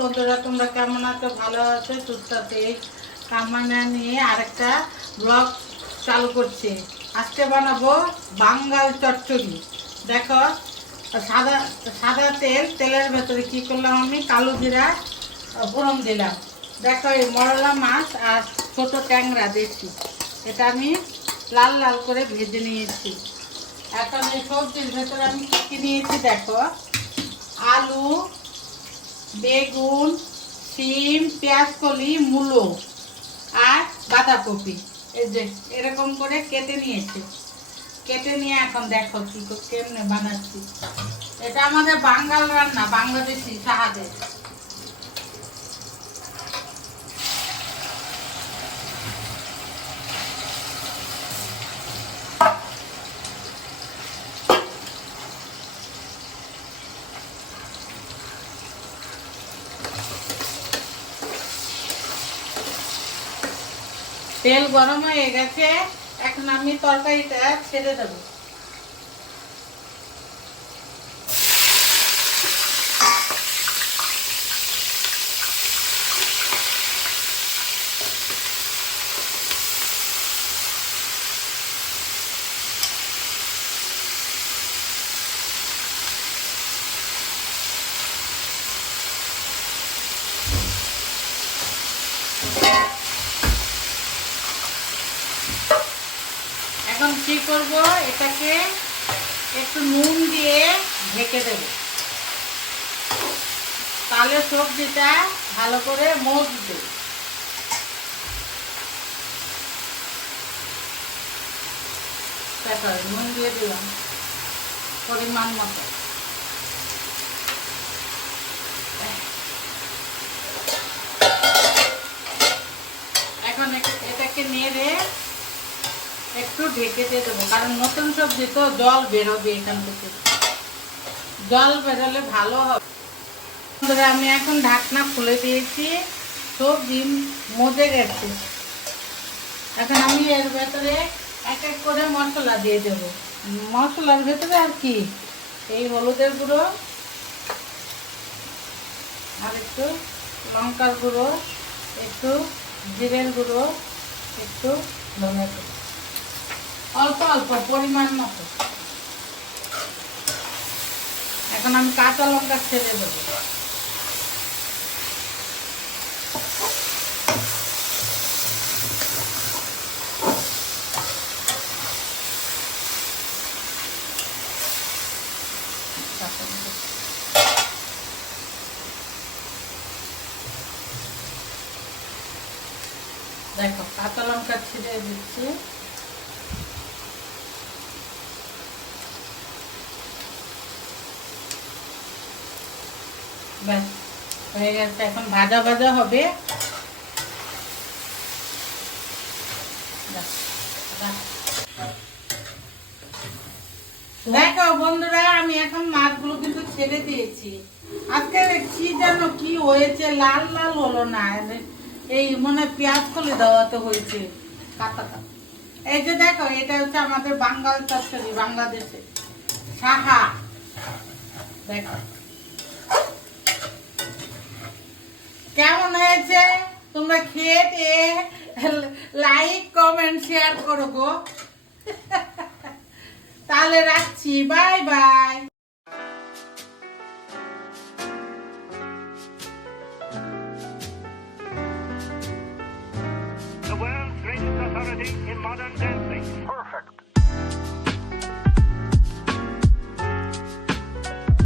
বন্ধুরা তোমরা কেমন আছো? ভালো আছো? সুস্থ আছো? এই কামানা নিয়ে আরেকটা ব্লগ চালু করছি। আজকে বানাবো বাঙ্গাল চচ্চড়ি। দেখো, সাদা সাদা তেলের ভেতরে কি করলাম, আমি কালো জিরা ফোড়ন দিলাম। দেখো, এই মরলা মাছ আর ছোট ট্যাংরা দেশি, এটা আমি লাল লাল করে ভেজে নিয়েছি। এখন এই সবজির ভেতরে আমি কী নিয়েছি দেখো, আলু, বেগুন, শিম, পেঁয়াজকলি, মূলো আর বাঁধাকপি, এই যে এরকম করে কেটে নিয়েছি। কেটে নিয়ে এখন দেখো কি কেমনে বানাচ্ছি। এটা আমাদের বাঙাল রান্না, বাংলাদেশি সাহায্যে। তেল গরম হয়ে গেছে, এখন আমি তরকারিটা ছেড়ে দেবো। এখন কি করব, এটাকে একটু নুন দিয়ে ঢেকে দেব, তাহলে সবজিটা ভালো করে মজবে। দেখো, নুন দিয়ে দিলাম পরিমাণ মতো। এখন এটাকে নেড়ে একটু ঢেকে দিয়ে দেবো, কারণ নতুন সবজি তো জল বেরোবে এখান থেকে, জল বেরোলে ভালো হবে। আমি এখন ঢাকনা খুলে দিয়েছি, সবজি মজে গেছে। এখন আমি এর ভেতরে এক এক করে মশলা দিয়ে দেব। মশলার ভেতরে আর কি, এই হলুদের গুঁড়ো, আর একটু লঙ্কার গুঁড়ো, একটু জিরের গুঁড়ো, একটু ধনে গুঁড়ো, অল্প অল্প পরিমাণ মতো। এখন আমি কাঁচা লঙ্কা ছেড়ে দেবো। দেখো, কাঁচা লঙ্কা ছিঁড়ে দিচ্ছি। ব্যাস হয়ে গেছে, এখন ভাজা ভাজা হবে। দেখো বন্ধুরা, আমি এখন মাছগুলো কিন্তু ছেড়ে দিয়েছি। আজকে কি যেন কি হয়েছে, লাল লাল হলো না, এই মনে পেঁয়াজ কলি দেওয়াতে হয়েছে কাটা কাটা। এই যে দেখো, এটা হচ্ছে আমাদের বাঙ্গাল চচ্চড়ি, বাংলাদেশে সাহা। দেখো কেমন হয়েছে, তোমরা খেয়ে লাইক কমেন্ট শেয়ার করো গো। তাহলে রাখছি, bye bye. The world's greatest authority in modern day.